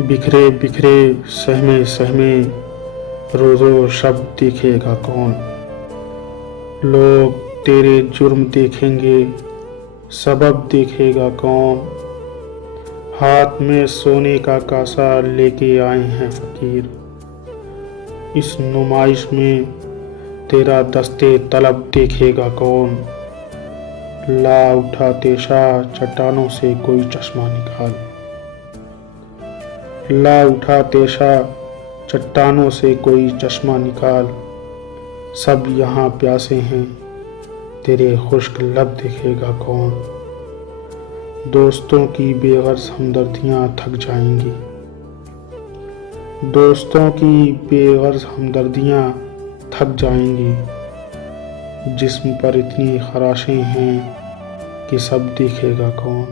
बिखरे बिखरे सहमे सहमे रोज़ो शब्द देखेगा कौन। लोग तेरे जुर्म देखेंगे, सबब देखेगा कौन। हाथ में सोने का कासा लेके आए हैं फकीर, इस नुमाइश में तेरा दस्ते तलब देखेगा कौन। ला उठा तेशा चट्टानों से कोई चश्मा निकाल, ला उठा तेशा चट्टानों से कोई चश्मा निकाल। सब यहाँ प्यासे हैं, तेरे खुश्क लब देखेगा कौन। दोस्तों की बेगर्ज हमदर्दियाँ थक जाएंगी, दोस्तों की बेगर्ज हमदर्दियाँ थक जाएंगी। जिस्म पर इतनी खराशें हैं कि सब देखेगा कौन।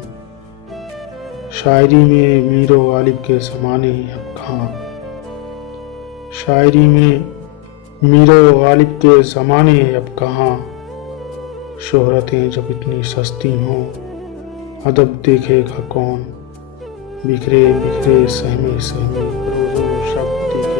शायरी में मीरो गालिब के ज़माने अब कहाँ, शायरी में मीरो गालिब के ज़माने अब कहाँ। शोहरतें जब इतनी सस्ती हों, अदब देखेगा कौन। बिखरे बिखरे सहमे सहमे रोज़ो शब्द देखेगा।